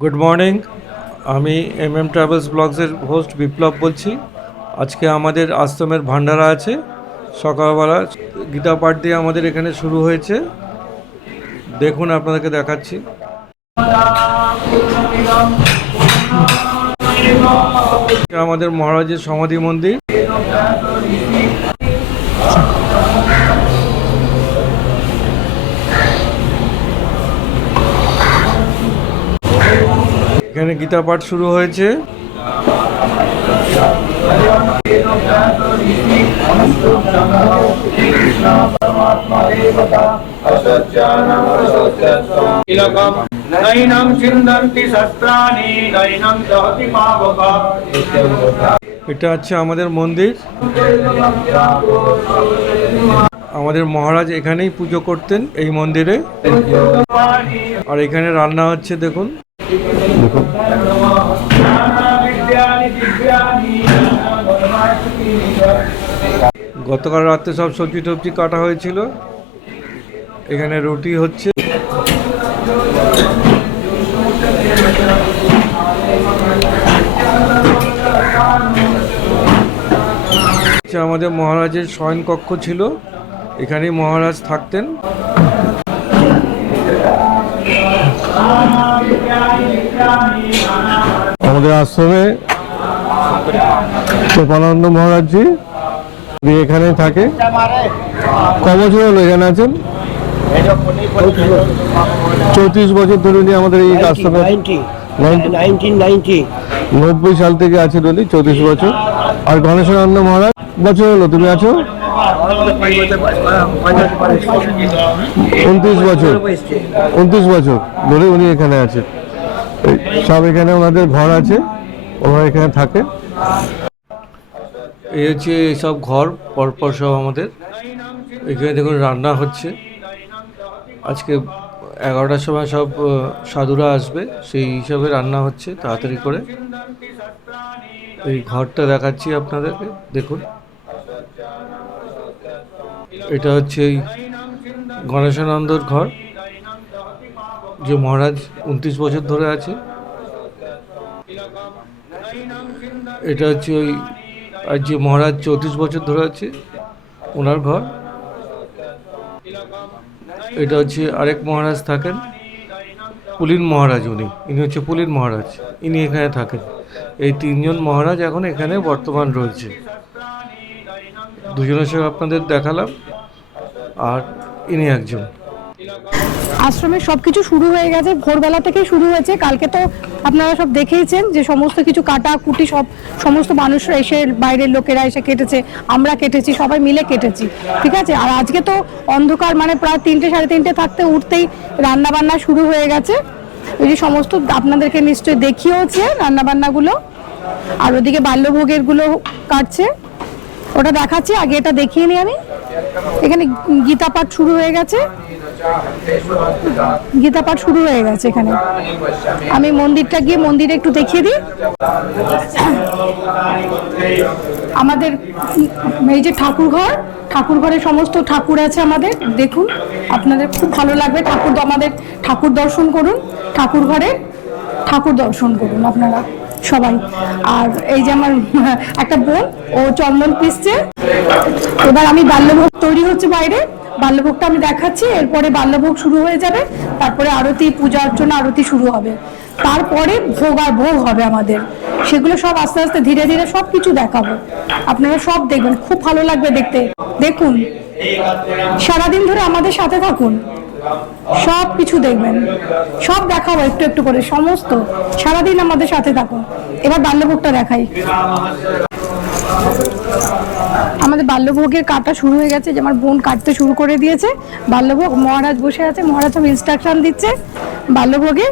Good morning আমি M M travels ব্লগসের host Biplab বলছি। আজকে আমাদের আশ্রমের ভান্ডারা আছে। সকালবেলা গীতা পাঠ দিয়ে আমাদের এখানে শুরু হয়েছে। দেখুন, আপনাদেরকে দেখাচ্ছি। আমাদের মহারাজের সমাধি মন্দির। এখানে গীতা পাঠ শুরু হয়েছে तिलकम् नैनं छिन्दन्ति शस्त्राणि नैनं दहति पावका এটা হচ্ছে আমাদের মন্দির আমাদের মহারাজ এখানেই পুজো করতেন এই মন্দিরে আর এখানে রান্না হচ্ছে দেখুন গতকাল রাত্রে সব সবজি টবজি কাটা হয়েছিল। এখানে রুটি হচ্ছে। আমাদের মহারাজের শয়ন কক্ষ ছিল। এখানে মহারাজ থাকতেন। আমাদের আশ্রমে গোপানন্দ মহারাজজি উনি এখানেই থাকে। ক বছর হলো এখানে আছেন। চৌত্রিশ বছর ধরে উনি আমাদের এই আশ্রমে 1990 নব্বই সাল থেকে আছেন উনি, চৌত্রিশ বছর। আর গণেশানন্দ মহারাজ, বছর হলো, তুমি আছো? উনত্রিশ বছর। উনত্রিশ বছর ধরে উনি এখানে এই সব এখানে ওনাদের ঘর আছে, ওরা এখানে থাকে। এই হচ্ছে সব ঘর, পরপর সব আমাদের। এখানে দেখুন রান্না হচ্ছে। আজকে এগারোটার সময় সব সাধুরা আসবে, সেই হিসাবে রান্না হচ্ছে, তাড়াতাড়ি করে। এই ঘরটা দেখাচ্ছি আপনাদেরকে, দেখুন। এটা হচ্ছে এই গণেশানন্দর ঘর, যে মহারাজ উনত্রিশ বছর ধরে আছে। এটা হচ্ছে ওই, আর যে মহারাজ চৌত্রিশ বছর ধরে আছে, ওনার ঘর। এটা হচ্ছে আরেক মহারাজ থাকেন, পুলিন মহারাজ উনি। ইনি হচ্ছে পুলিন মহারাজ। ইনি এখানে থাকেন। এই তিনজন মহারাজ এখন এখানে বর্তমান রয়েছে। দুজনের সঙ্গে আপনাদের দেখালাম। আর ইনি একজন। আশ্রমে সবকিছু শুরু হয়ে গেছে, ভোরবেলা থেকেই শুরু হয়েছে। কালকে তো আপনারা সব দেখেইছেন যে সমস্ত কিছু কাটা, কুটি সব, সমস্ত মানুষরা এসে, বাইরের লোকেরা এসে কেটেছে, আমরা কেটেছি, সবাই মিলে কেটেছি, ঠিক আছে? আর আজকে তো অন্ধকার মানে প্রায় তিনটে, সাড়ে তিনটে থাকতে উঠতেই রান্না বান্না শুরু হয়ে গেছে। ওই যে সমস্ত আপনাদেরকে নিশ্চয়ই দেখিয়েওছে রান্না বান্নাগুলো আর ওদিকে বাল্যভোগেরগুলো কাটছে। ওটা দেখাচ্ছি, আগে এটা দেখিয়ে নিই আমি। এখানে গীতা পাঠ শুরু হয়ে গেছে। গীতা পাঠ শুরু হয়ে গেছে এখানে। আমি মন্দিরটা গিয়ে মন্দিরে একটু দেখিয়ে দিই। আমাদের এই যে ঠাকুর ঘর ঠাকুর ঘরে সমস্ত ঠাকুর আছে আমাদের, দেখুন, আপনাদের খুব ভালো লাগবে। ঠাকুর আমাদের ঠাকুর দর্শন করুন ঠাকুর ঘরে ঠাকুর দর্শন করুন আপনারা। সবাই। আর এই যে আমার একটা বোন, ও চন্দন পিসছে। এবার আমি বাল্যভোগ তৈরি হচ্ছে বাইরে। বাল্যভোগটা আমি দেখাচ্ছি, এরপরে বাল্যভোগ শুরু হয়ে যাবে। তারপরে আরতি, পূজা অর্চনা, আরতি শুরু হবে। তারপরে ভোগ আর ভোগ হবে আমাদের। সেগুলো সব আস্তে আস্তে ধীরে ধীরে সব কিছু দেখাবো। আপনারা সব দেখবেন, খুব ভালো লাগবে দেখতে। দেখুন, সারাদিন ধরে আমাদের সাথে থাকুন। সব কিছু দেখবেন। সব দেখাবো একটু একটু করে, সমস্ত। সারাদিন আমাদের সাথে থাকো এবার বাল্যভোগটা দেখাই। আমাদের বাল্যভোগের কাটা শুরু হয়ে গেছে, যে আমার বোন কাটতে শুরু করে দিয়েছে। বাল্যভোগ, মহারাজ বসে আছে, মহারাজ সব ইনস্ট্রাকশন দিচ্ছে বাল্যভোগে।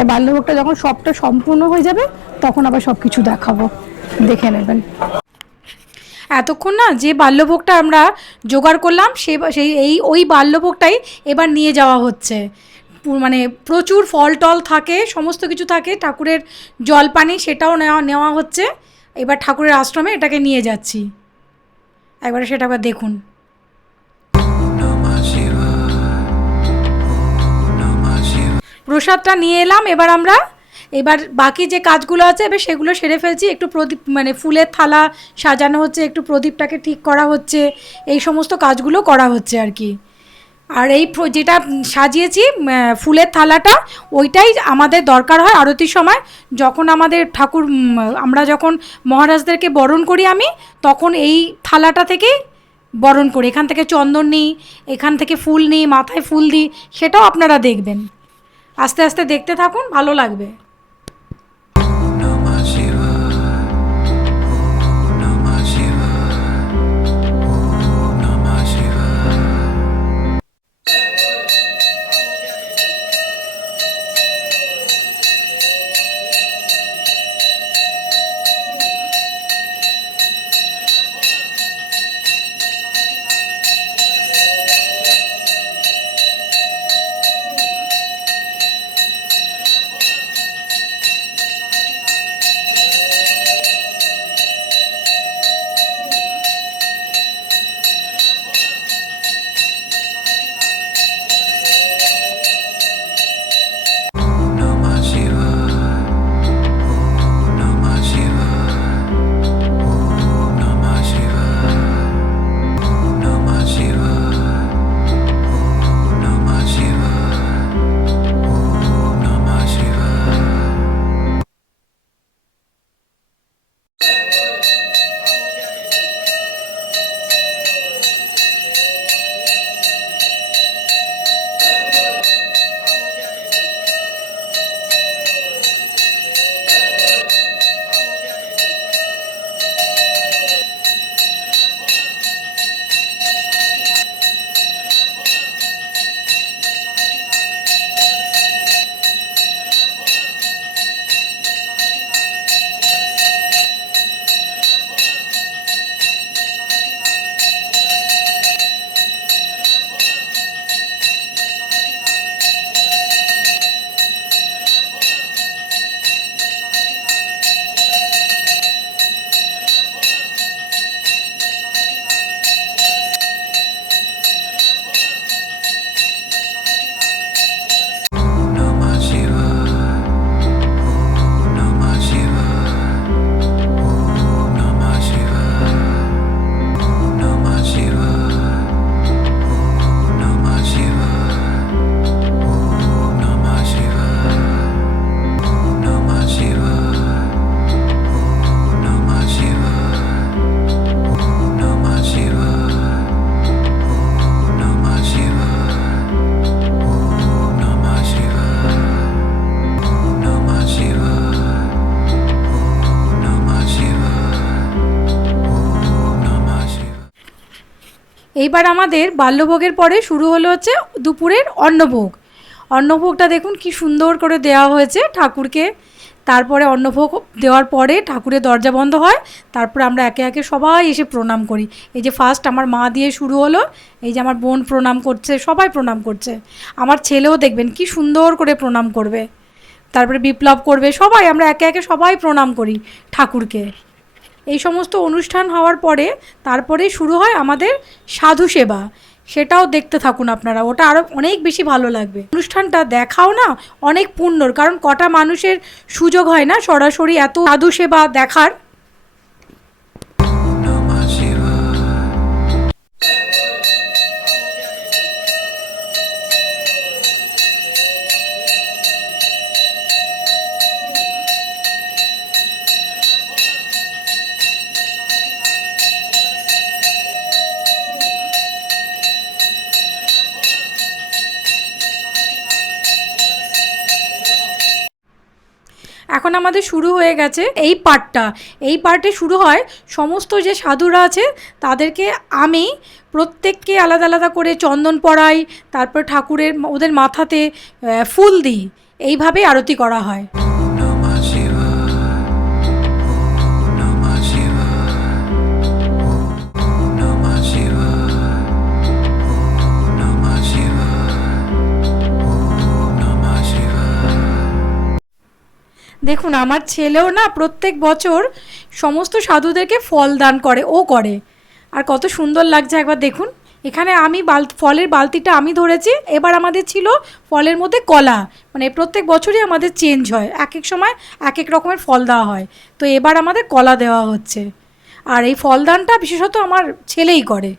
এ বাল্যভোগটা যখন সবটা সম্পূর্ণ হয়ে যাবে, তখন আবার সব কিছু দেখাবো। দেখে নেবেন। এতক্ষণ না যে বাল্যভোগটা আমরা জোগাড় করলাম, সে সেই, এই, ওই বাল্যভোগটাই এবার নিয়ে যাওয়া হচ্ছে। মানে প্রচুর ফল টল থাকে, সমস্ত কিছু থাকে, ঠাকুরের জল পানি সেটাও নেওয়া নেওয়া হচ্ছে। এবার ঠাকুরের আশ্রমে এটাকে নিয়ে যাচ্ছি। একবারে সেটা আবার দেখুন। প্রসাদটা নিয়ে এলাম, এবার আমরা এবার বাকি যে কাজগুলো আছে, এবার সেগুলো সেরে ফেলছি। একটু প্রদীপ মানে ফুলের থালা সাজানো হচ্ছে, একটু প্রদীপটাকে ঠিক করা হচ্ছে, এই সমস্ত কাজগুলো করা হচ্ছে আর কি। আর এই যেটা সাজিয়েছি ফুলের থালাটা, ওইটাই আমাদের দরকার হয় আরতির সময়। যখন আমাদের ঠাকুর আমরা যখন মহারাজদেরকে বরণ করি আমি, তখন এই থালাটা থেকেই বরণ করি। এখান থেকে চন্দন নিই, এখান থেকে ফুল নিই, মাথায় ফুল দিই, সেটাও আপনারা দেখবেন। আস্তে আস্তে দেখতে থাকুন, ভালো লাগবে। এইবার আমাদের বাল্যভোগের পরে শুরু হলো হচ্ছে দুপুরের অন্নভোগ। অন্নভোগটা দেখুন কি সুন্দর করে দেওয়া হয়েছে ঠাকুরকে। তারপরে অন্নভোগ দেওয়ার পরে ঠাকুরের দরজা বন্ধ হয়। তারপরে আমরা একে একে সবাই এসে প্রণাম করি। এই যে ফার্স্ট আমার মা দিয়ে শুরু হলো, এই যে আমার বোন প্রণাম করছে, সবাই প্রণাম করছে। আমার ছেলেও দেখবেন কি সুন্দর করে প্রণাম করবে। তারপরে বিপ্লব করবে, সবাই আমরা একে একে সবাই প্রণাম করি ঠাকুরকে। এই সমস্ত অনুষ্ঠান হওয়ার পরে তারপরে শুরু হয় আমাদের সাধু সেবা। সেটাও দেখতে থাকুন আপনারা, ওটা আরও অনেক বেশি ভালো লাগবে। অনুষ্ঠানটা দেখাও না, অনেক পুণ্যর কারণ কটা মানুষের সুযোগ হয় না সরাসরি এত সাধু সেবা দেখার। এখন আমাদের শুরু হয়ে গেছে এই পার্টটা এই পার্টে শুরু হয়, সমস্ত যে সাধুরা আছে, তাদেরকে আমি প্রত্যেককে আলাদা আলাদা করে চন্দন পড়াই, তারপর ঠাকুরের ওদের মাথাতে ফুল দিই। এইভাবে আরতি করা হয়। দেখুন, আমার ছেলেও না প্রত্যেক বছর সমস্ত সাধুদেরকে ফল দান করে, ও করে। আর কত সুন্দর লাগছে একবার দেখুন। এখানে আমি বাল, ফলের বালতিটা আমি ধরেছি, এবার আমাদের ছিল ফলের মধ্যে কলা। মানে প্রত্যেক বছরই আমাদের চেঞ্জ হয়। এক এক সময় এক এক রকমের ফল দেওয়া হয়। তো এবার আমাদের কলা দেওয়া হচ্ছে। আর এই ফলদানটা বিশেষত আমার ছেলেই করে।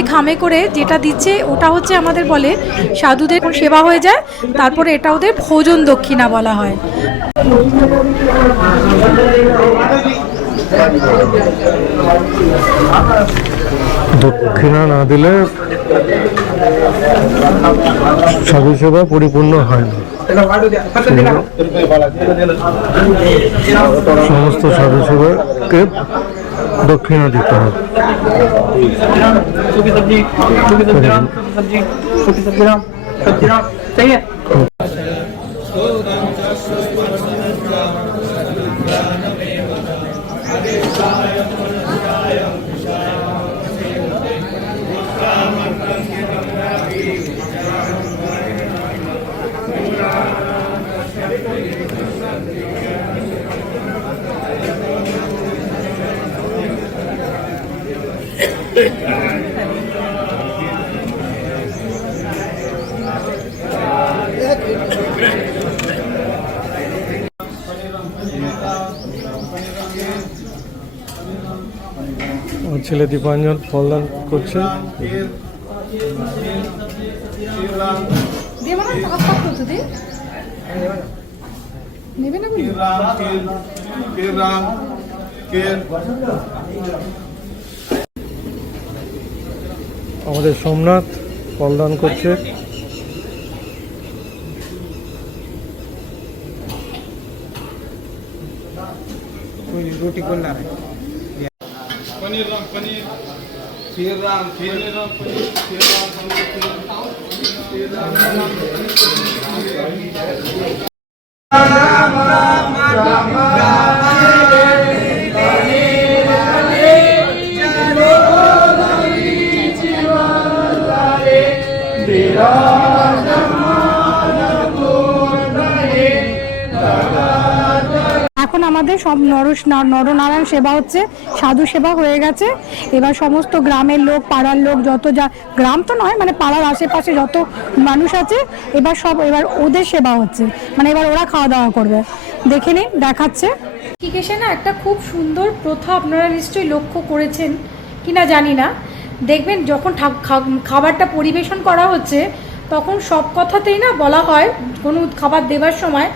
যে খামে করে যেটা দিচ্ছে, ওটা হচ্ছে আমাদের বলে সাধুদের সেবা হয়ে যায়, তারপরে এটা ওদের ভোজন দক্ষিণা বলা হয়। দক্ষিণা না দিলে সাধু সেবা পরিপূর্ণ হয় না। সমস্ত সাধু সেবাকে दक्षिणा देता हूँ सूखी सब्जी सूखी सब्जी सूखी सब्जी सूखी सब्जी चाहिए আমার ছেলে দীপাঞ্জন ফলদান করছে। আমাদের সোমনাথ ফলদান করছে। রুটি করলাম। पनीर राम पनीर खीर राम खीर राम पनीर खीर राम पनीर खीर राम खीर राम আমাদের সব নর নরনারায়ণ সেবা হচ্ছে, সাধু সেবা হয়ে গেছে। এবার সমস্ত গ্রামের লোক, পাড়ার লোক, যত যা গ্রাম তো নয় মানে পাড়ার আশেপাশে যত মানুষ আছে, এবার সব এবার ওদের সেবা হচ্ছে। মানে এবার ওরা খাওয়া দাওয়া করবে। দেখে নিন, দেখাচ্ছে। ঋষিকেশে না একটা খুব সুন্দর প্রথা আপনারা নিশ্চয়ই লক্ষ্য করেছেন কিনা জানি না। দেখবেন যখন খাবারটা পরিবেশন করা হচ্ছে, তখন সব কথাতেই না বলা হয়, কোনো খাবার দেবার সময়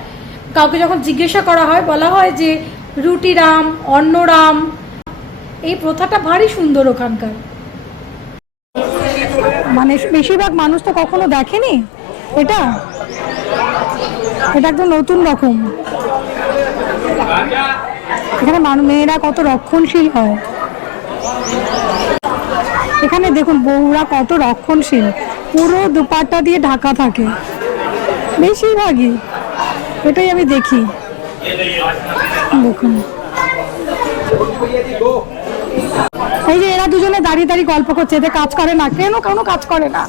কাউকে যখন জিজ্ঞাসা করা হয়, বলা হয় যে রুটি রাম অন্নরাম, এই প্রথাটা ভারী সুন্দর ওখানকার। মানে বেশিরভাগ মানুষ তো কখনো দেখেনি? এটা? এটা একদম নতুন রকম। এখানে মেয়েরা কত রক্ষণশীল হয়। এখানে দেখুন, বউরা কত রক্ষণশীল। পুরো দুপাট্টা দিয়ে ঢাকা থাকে। বেশিরভাগই। এটাই আমি দেখি। দেখুন। এই যে এরা দুজনে দাঁড়িয়ে দাঁড়িয়ে গল্প করছে এদের কাজ করে না। কেন কোনো কাজ করে না?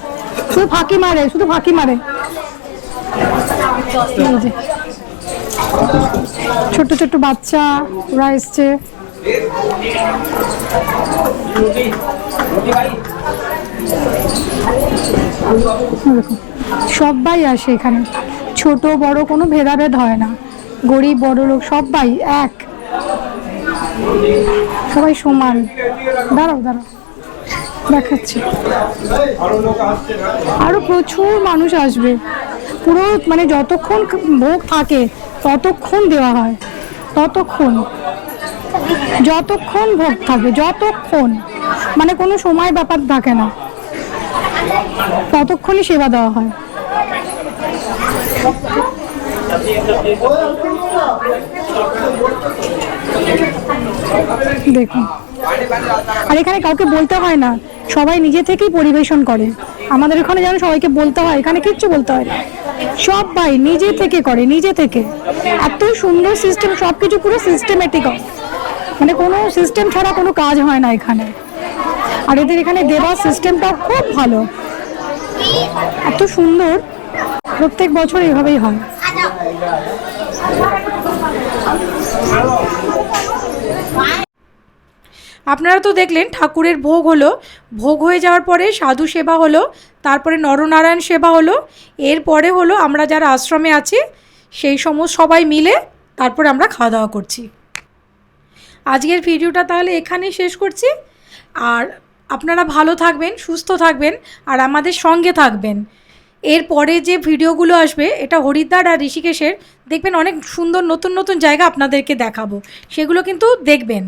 শুধু ফাঁকি মারে, শুধু ফাঁকি মারে। ছোট্ট ছোট্ট বাচ্চা, ওরা এসছে। সবাই আসে এখানে। ছোট, বড় কোনো ভেদাভেদ হয় না। গরিব, বড় লোক সবাই এক। সবাই সমান। দাঁড়াও দাঁড়াও। দেখাচ্ছি। আরও প্রচুর মানুষ আসবে। পুরো মানে যতক্ষণ ভোগ থাকে, ততক্ষণ দেওয়া হয়। ততক্ষণ। যতক্ষণ ভোগ থাকে, যতক্ষণ। মানে কোনো সময় ব্যাপার থাকে না। ততক্ষণই সেবা দেওয়া হয়। দেখুন। আর এখানে কাউকে বলতে হয় না। সবাই নিজে থেকেই পরিবেশন করে। আমাদের এখানে যেন সবাইকে বলতে হয়, এখানে কিচ্ছু বলতে হয় না। সবাই নিজে থেকে করে, নিজে থেকে। এত সুন্দর সিস্টেম সব কিছু পুরো সিস্টেমেটিক মানে কোনো সিস্টেম ছাড়া কোনো কাজ হয় না এখানে। আর এদের এখানে দেওয়ার সিস্টেমটা খুব ভালো। এত সুন্দর। প্রত্যেক বছর এভাবেই হয়। আপনারা তো দেখলেন, ঠাকুরের ভোগ হলো। ভোগ হয়ে যাওয়ার পরে সাধু সেবা হলো, তারপরে নরনারায়ণ সেবা হলো, এরপরে হলো আমরা যারা আশ্রমে আছি, সেই সমস্ত সবাই মিলে তারপরে আমরা খাওয়া দাওয়া করছি। আজকের ভিডিওটা তাহলে এখানেই শেষ করছি। আর আপনারা ভালো থাকবেন, সুস্থ থাকবেন, আর আমাদের সঙ্গে থাকবেন। এরপরে যে ভিডিওগুলো আসবে, এটা হরিদ্বার আর ঋষিকেশের, দেখবেন অনেক সুন্দর নতুন নতুন জায়গা আপনাদেরকে দেখাবো। সেগুলো কিন্তু দেখবেন।